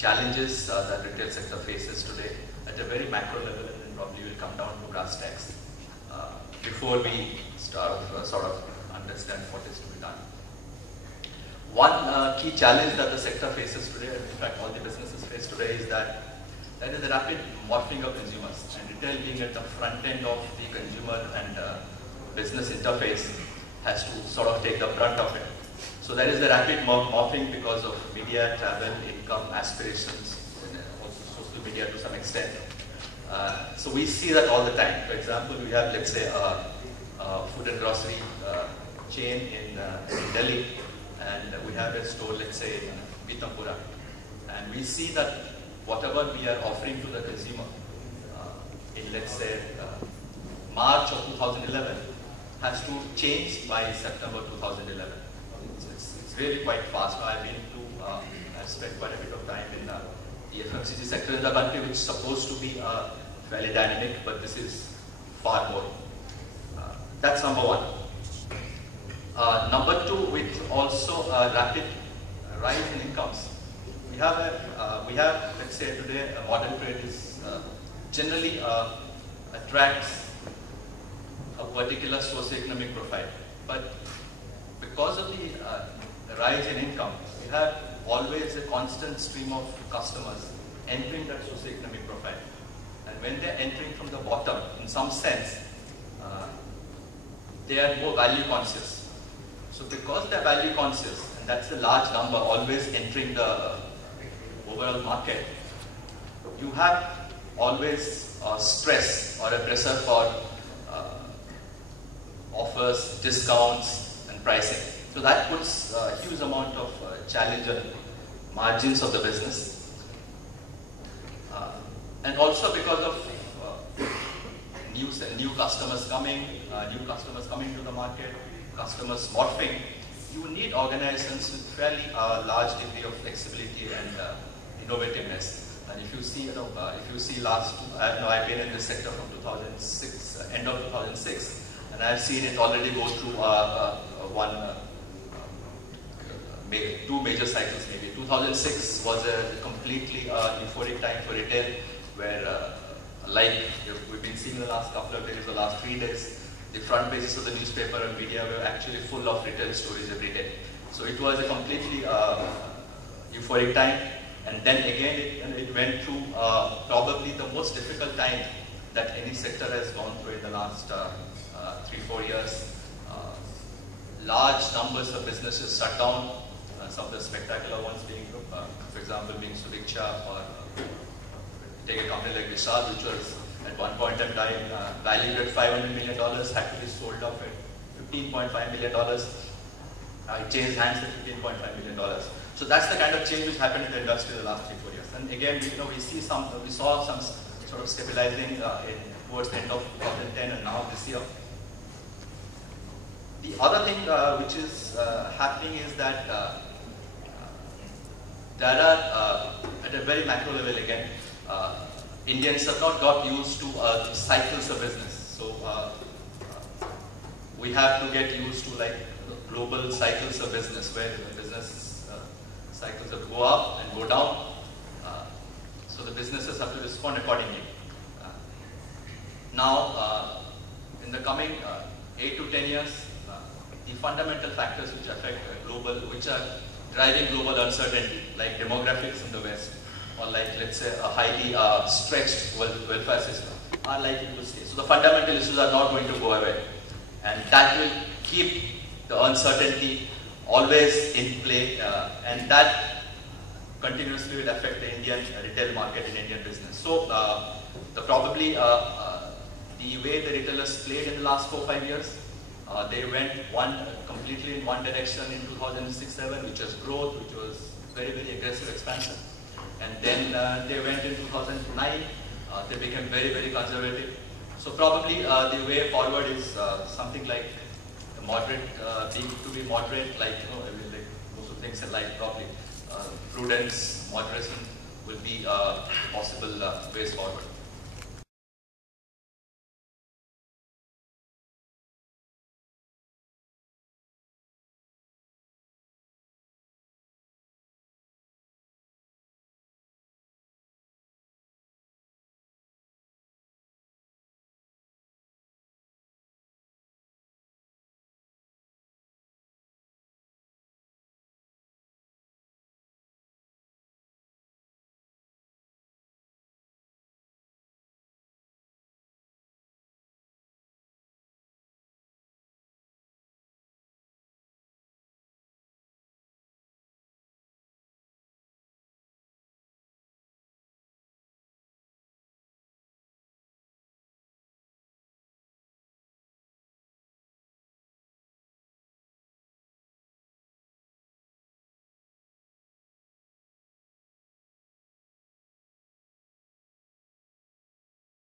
challenges that retail sector faces today at a very macro level, and then probably we'll come down to brass tacks before we start sort of understand what is to be done. One key challenge that the sector faces today, and in fact all the businesses face today, is that there is a rapid morphing of consumers, and retail being at the front end of the consumer and business interface has to sort of take the brunt of it. So there is a rapid morphing because of media, travel, income, aspirations, and also social media to some extent. So we see that all the time. For example, we have, let's say, a food and grocery chain in Delhi, and we have a store, let's say, in Pitampura. And we see that whatever we are offering to the consumer in, let's say, March of 2011 has to change by September 2011. It's really quite fast. I've spent quite a bit of time in the FMCG sector in the country, which is supposed to be fairly dynamic, but this is far more. That's number one. Number two, with also a rapid rise in incomes. We have, let's say today, a modern trade is generally attracts a particular socioeconomic profile. But because of the rise in income, we have always a constant stream of customers entering that socioeconomic profile. And when they're entering from the bottom, in some sense, they are more value conscious. So because they're value conscious, and that's a large number always entering the overall market, you have always stress or a pressure for offers, discounts, and pricing. So that puts a huge amount of challenge on margins of the business. And also because of new customers coming to the market, customers morphing, you need organizations with fairly large degree of flexibility and innovativeness. And if you see, I've been in this sector from 2006, end of 2006, and I've seen it already go through two major cycles maybe. 2006 was a completely euphoric time for retail, where like we've been seeing the last couple of days, the last 3 days, the front pages of the newspaper and media were actually full of retail stories every day. So it was a completely euphoric time. And then again, it went through probably the most difficult time that any sector has gone through in the last 3-4 years. Large numbers of businesses shut down, some of the spectacular ones being, for example, being Suriksha, or take a company like Vishal, which was at one point in time valued at $500 million, had to be sold off at $15.5 million. It changed hands at $15.5 million. So that's the kind of change which happened in the industry in the last 3-4 years. And again, we saw some sort of stabilizing towards the end of 2010 and now this year. The other thing which is happening is that there are, at a very macro level again, Indians have not got used to cycles of business. So we have to get used to like global cycles of business, where the business cycles have to go up and go down. So the businesses have to respond accordingly. Now, in the coming 8 to 10 years, the fundamental factors which affect which are driving global uncertainty, like demographics in the West, or like, let's say, a highly stretched welfare system, are likely to stay. So the fundamental issues are not going to go away. And that will keep the uncertainty always in play, and that continuously will affect the Indian retail market and Indian business. So probably the way the retailers played in the last 4-5 years, they went completely in one direction in 2006-07, which was growth, which was very, very aggressive expansion. And then they went in 2009, they became very, very conservative. So probably the way forward is something like moderate, to be moderate, like, like most of the things are like probably prudence, moderation will be possible ways forward.